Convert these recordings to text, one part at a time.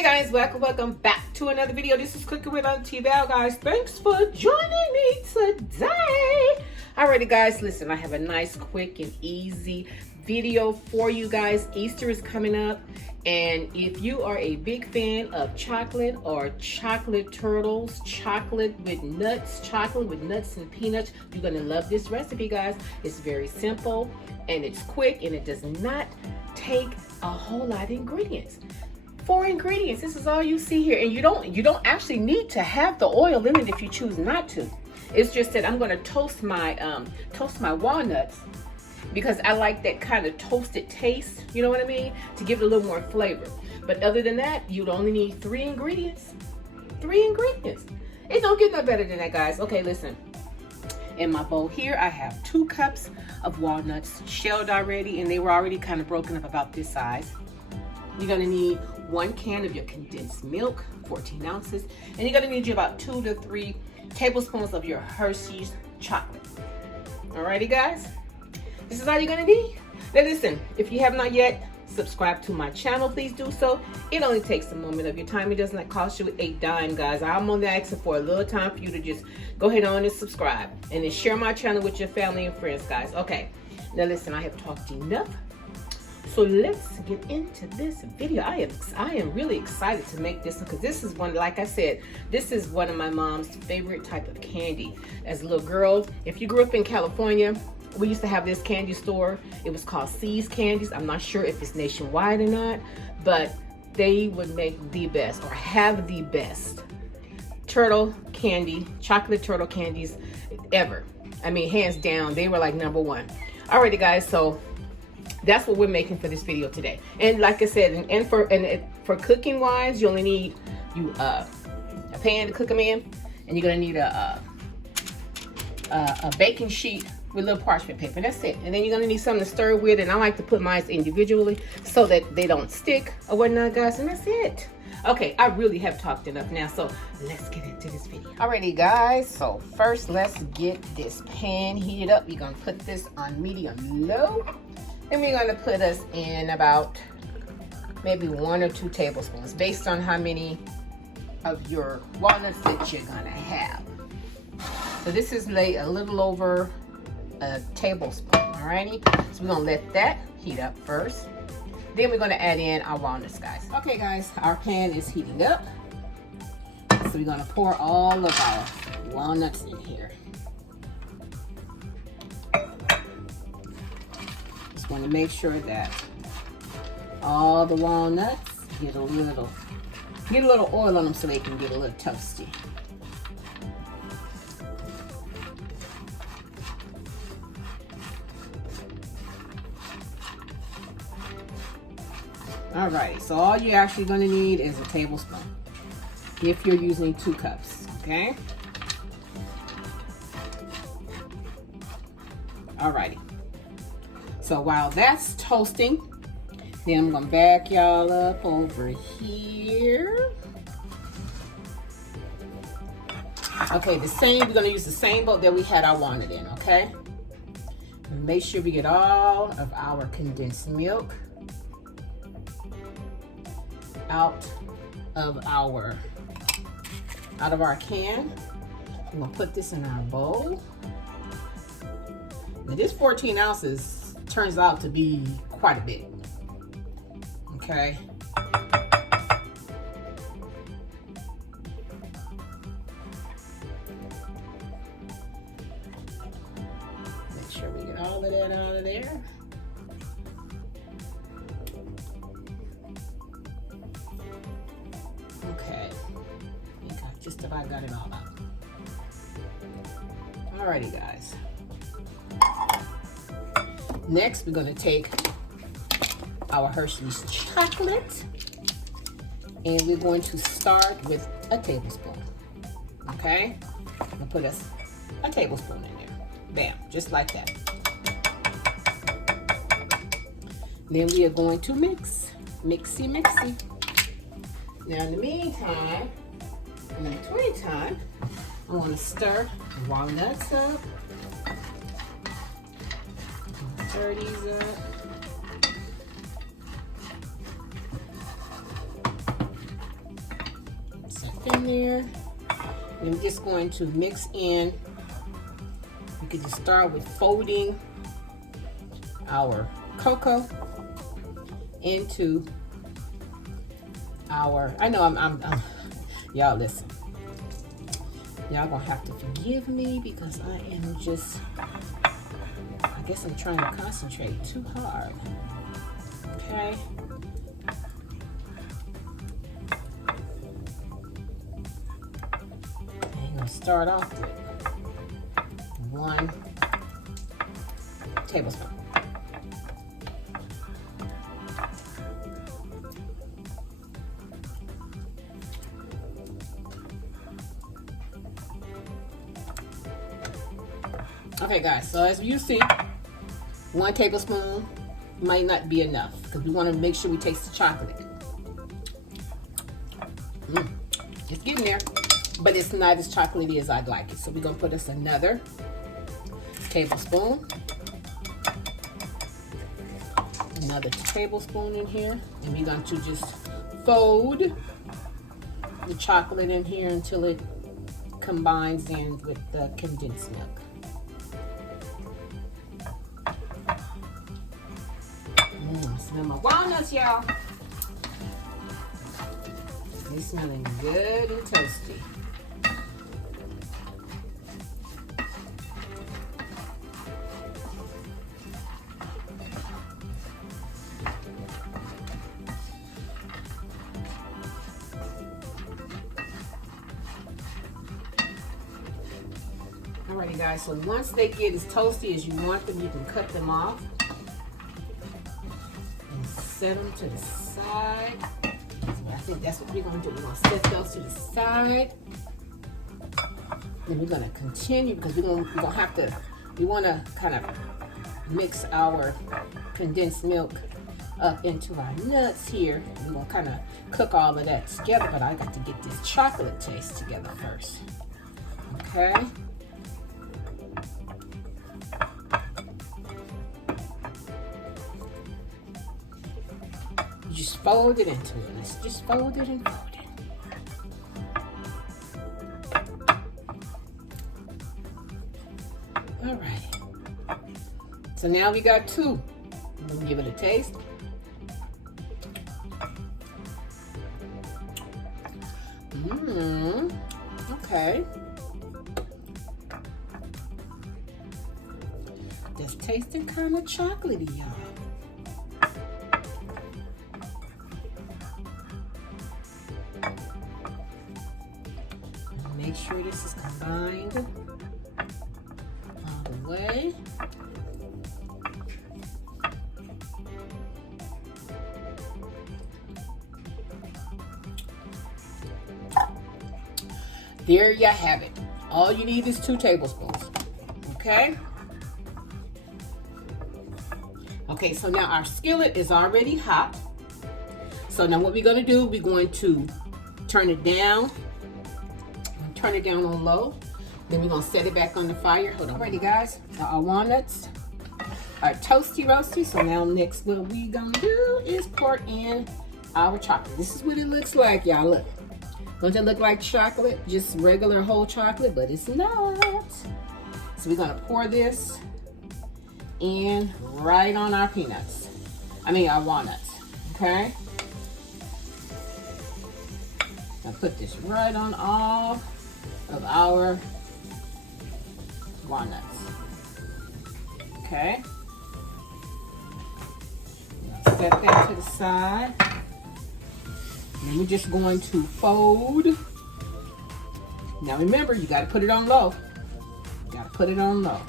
Hey guys, welcome back to another video. This is Cooking with Auntie Val, guys. Thanks for joining me today. Alrighty guys, listen, I have a nice, quick, and easy video for you guys. Easter is coming up, and if you are a big fan of chocolate or chocolate turtles, chocolate with nuts and peanuts, you're gonna love this recipe, guys. It's very simple and it's quick, and it does not take a whole lot of ingredients. 4 ingredients. This is all you see here, and you don't actually need to have the oil in it if you choose not to. It's just that I'm going to toast my walnuts because I like that kind of toasted taste. You know what I mean? To give it a little more flavor. But other than that, you'd only need 3 ingredients. 3 ingredients. It don't get no better than that, guys. Okay, listen. In my bowl here, I have 2 cups of walnuts shelled already, and they were already kind of broken up about this size. You're going to need 1 can of your condensed milk, 14 ounces, and you're going to need about 2 to 3 tablespoons of your Hershey's chocolate. Alrighty, guys, this is all you're going to need. Now listen, if you have not yet subscribed to my channel, please do so. It only takes a moment of your time. It does not cost you a dime, guys. I'm only asking for a little time for you to just go ahead on and subscribe, and then share my channel with your family and friends, guys. Okay, now listen, I have talked enough. So let's get into this video. I am really excited to make this because this is one, like I said, this is one of my mom's favorite type of candy. As a little girl, if you grew up in California, we used to have this candy store. It was called C's Candies. I'm not sure if it's nationwide or not, but they would make the best, or have the best, turtle candy, chocolate turtle candies ever. I mean, hands down, they were like #1. Alrighty, guys, so that's what we're making for this video today. And like I said, and for cooking wise, you only need a pan to cook them in, and you're gonna need a baking sheet with a little parchment paper. That's it. And then you're gonna need something to stir with, and I like to put mine individually so that they don't stick or whatnot, guys. And that's it. Okay, I really have talked enough now, so let's get into this video. Alrighty, guys, so first let's get this pan heated up. We're gonna put this on medium low. And we're gonna put us in about maybe 1 or 2 tablespoons based on how many of your walnuts that you're gonna have. So this is like a little over a tablespoon, alrighty? So we're gonna let that heat up first. Then we're gonna add in our walnuts, guys. Okay, guys, our pan is heating up. So we're gonna pour all of our walnuts in here. Want to make sure that all the walnuts get a little oil on them so they can get a little toasty. Alrighty, so all you're actually going to need is a tablespoon if you're using 2 cups, okay? Alrighty. So while that's toasting, then I'm gonna back y'all up over here. Okay, we're gonna use the same bowl that we had our walnut in, okay? And make sure we get all of our condensed milk out of our can. I'm gonna put this in our bowl. Now this 14 ounces turns out to be quite a bit. Okay. Make sure we get all of that out of there. Okay. I think I just about got it all out. Alrighty, guys. Next, we're going to take our Hershey's chocolate, and we're going to start with a tablespoon. Okay? I'm going to put us a tablespoon in there. Bam, just like that. Then we are going to mixy. Now, in the meantime, in between time, I want to stir the walnuts up. Stir these up. in there. And I'm just going to mix in. You could just start with folding our cocoa into our, I know I'm y'all listen. Y'all gonna have to forgive me because I am just, I guess I'm trying to concentrate too hard. Okay. I'm gonna start off with 1 tablespoon. Okay guys, so as you see, 1 tablespoon might not be enough because we want to make sure we taste the chocolate. It's getting there, but it's not as chocolatey as I'd like it. So we're gonna put us another tablespoon. Another tablespoon in here, and we're going to just fold the chocolate in here until it combines in with the condensed milk. Smell my walnuts, y'all. They're smelling good and toasty. Alrighty guys, so once they get as toasty as you want them, you can cut them off. Set them to the side. I think that's what we're going to do. We're going to set those to the side. Then we're going to continue because we want to kind of mix our condensed milk up into our nuts here. We're going to kind of cook all of that together, but I got to get this chocolate taste together first. Okay. Just fold it into it. Let's just fold it and fold it. All right. So now we got 2. I'm gonna give it a taste. Okay. That's tasting kind of chocolatey, y'all. Make sure this is combined all the way. There you have it. All you need is 2 tablespoons. Okay? Okay, so now our skillet is already hot. So now what we're going to do, we're going to turn it down. Turn it down on low. Then we're gonna set it back on the fire. Hold on. Alrighty guys, our walnuts are toasty roasty. So now next what we gonna do is pour in our chocolate. This is what it looks like, y'all. Look. Don't it look like chocolate? Just regular whole chocolate, but it's not. So we're gonna pour this in right on our peanuts. Our walnuts, okay? Now put this right on all of our walnuts. Okay. Set that to the side. And we're just going to fold. Now remember, you got to put it on low. You got to put it on low.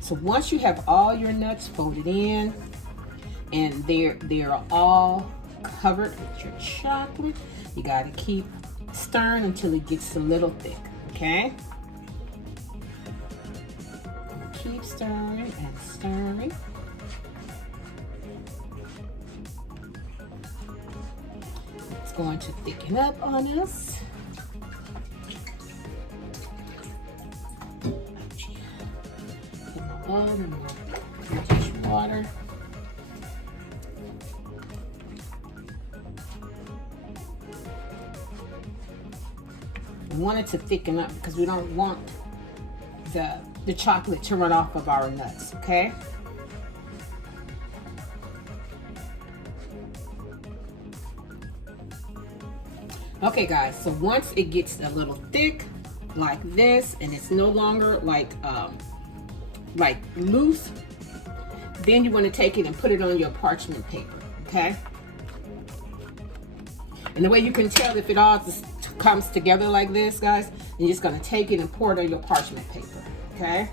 So once you have all your nuts folded in and they're all covered with your chocolate, you got to keep stirring until it gets a little thick, okay? Keep stirring and stirring. It's going to thicken up on us. Put my bowl and my dishwater. We want it to thicken up because we don't want the chocolate to run off of our nuts, okay? Okay guys, so once it gets a little thick like this and it's no longer like loose, then you want to take it and put it on your parchment paper, okay? And the way you can tell if it all just comes together like this, guys, you're just going to take it and pour it on your parchment paper, okay?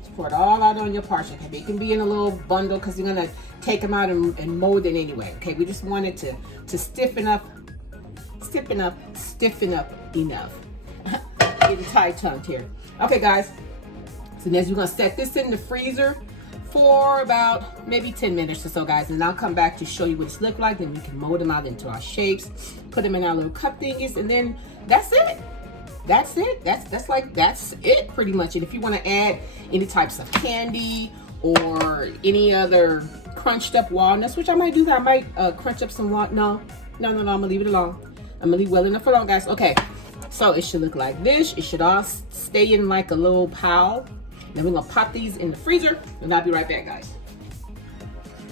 Just pour it all out on your parchment paper. It can be in a little bundle because you're going to take them out and mold it anyway, okay? We just want it to stiffen up enough. Getting tight-tongued here. Okay, guys. So next we're gonna set this in the freezer for about maybe 10 minutes or so, guys, and I'll come back to show you what it's look like. Then we can mold them out into our shapes, put them in our little cup thingies, and then that's it. That's it. That's it pretty much. And if you want to add any types of candy or any other crunched up walnuts, which I might do that. I might crunch up some walnuts. No, I'm gonna leave it alone. I'm gonna leave well enough alone, guys. Okay, so it should look like this. It should all stay in like a little pile. Then we're gonna pop these in the freezer, and I'll be right back, guys.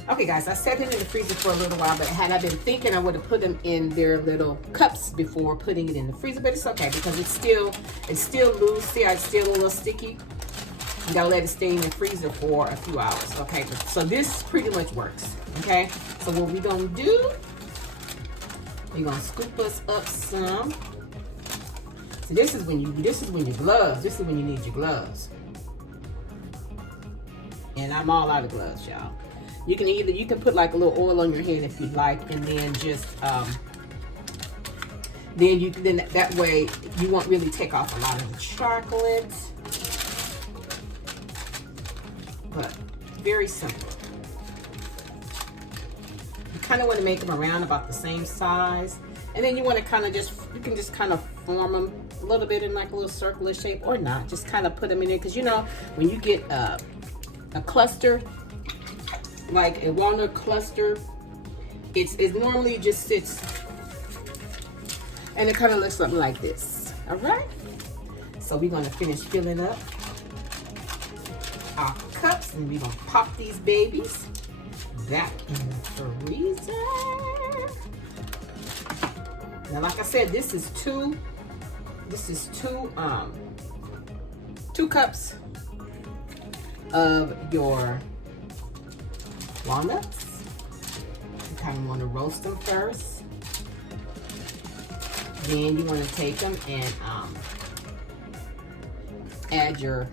Okay, guys, I set it in the freezer for a little while, but had I been thinking, I would have put them in their little cups before putting it in the freezer. But it's okay because it's still loose. See, it's still a little sticky. You gotta let it stay in the freezer for a few hours. Okay, so this pretty much works. Okay, so what we're gonna do? You're gonna scoop us up some. So this is when you need your gloves. And I'm all out of gloves, y'all. You can put like a little oil on your hand if you'd like, and then just then that way you won't really take off a lot of the chocolate. But very simple. You kind of want to make them around about the same size, and then you want to you can just kind of form them a little bit in like a little circular shape, or not, just kind of put them in there, because you know when you get a cluster, like a walnut cluster, it normally just sits, and it kind of looks something like this. All right, so we're going to finish filling up our cups, and we're going to pop these babies back in the freezer. Now, like I said, this is two cups of your walnuts. You kind of want to roast them first. Then you want to take them and add your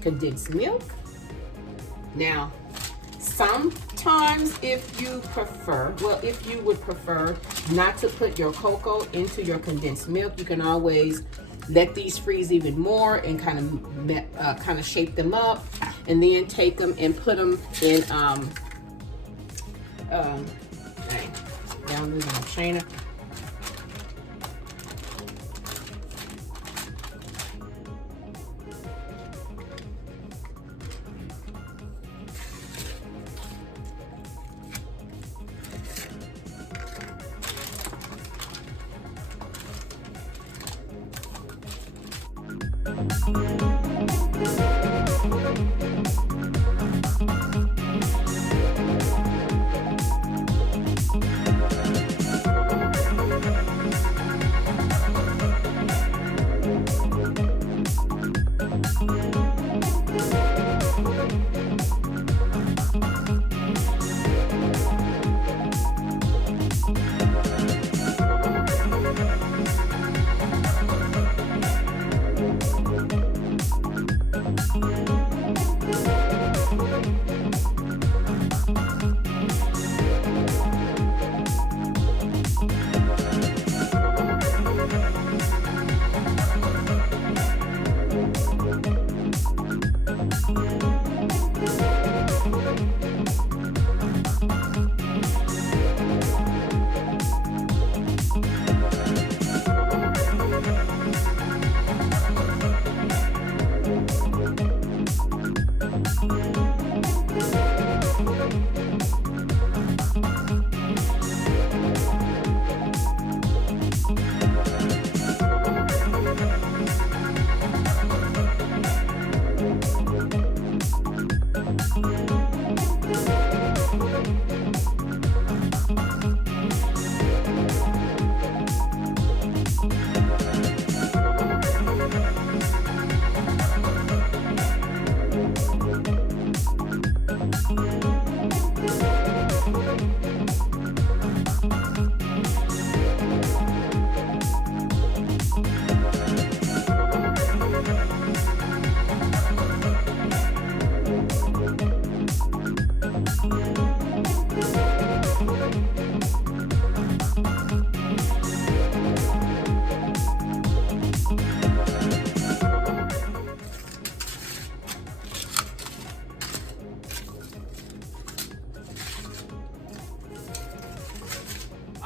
condensed milk. Now, sometimes if you would prefer not to put your cocoa into your condensed milk, you can always let these freeze even more and kind of shape them up, and then take them and put them in down in the strainer.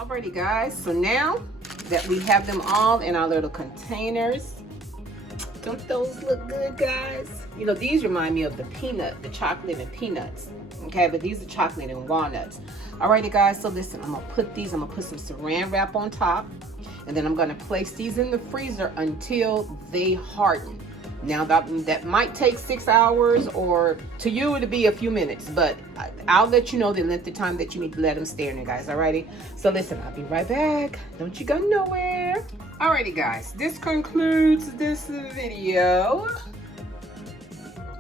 Alrighty guys, so now that we have them all in our little containers, don't those look good, guys? You know, these remind me of the chocolate and peanuts. Okay, but these are chocolate and walnuts. Alrighty guys, so listen, I'm gonna put some saran wrap on top, and then I'm gonna place these in the freezer until they harden. Now that might take 6 hours, or to you it'll be a few minutes, but I'll let you know the length of time that you need to let them stay in there, guys. Alrighty, so listen, I'll be right back. Don't you go nowhere. Alrighty guys, this concludes this video.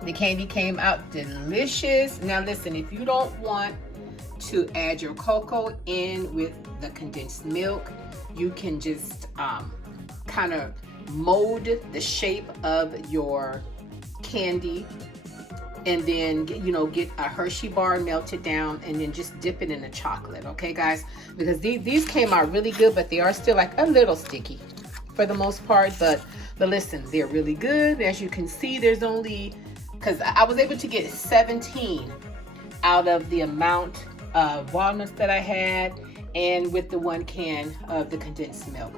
The candy came out delicious. Now listen, if you don't want to add your cocoa in with the condensed milk, you can just kind of mold the shape of your candy, and then get a Hershey bar, melt it down, and then just dip it in the chocolate. Okay guys, because these came out really good, but they are still like a little sticky for the most part, but listen, they're really good. As you can see, there's only, because I was able to get 17 out of the amount of walnuts that I had, and with the 1 can of the condensed milk.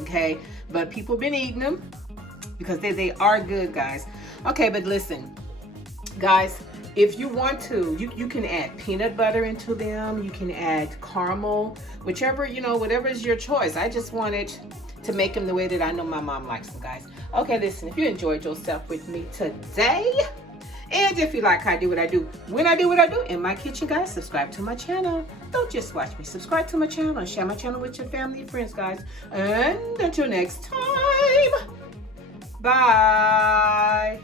Okay, but people have been eating them because they are good, guys. Okay, but listen guys, if you want to, you can add peanut butter into them, you can add caramel, whichever, whatever is your choice. I just wanted to make them the way that I know my mom likes them, guys. Okay, listen, if you enjoyed yourself with me today, and if you like how I do what I do, when I do what I do in my kitchen, guys, subscribe to my channel. Don't just watch me. Subscribe to my channel and share my channel with your family and friends, guys. And until next time, bye.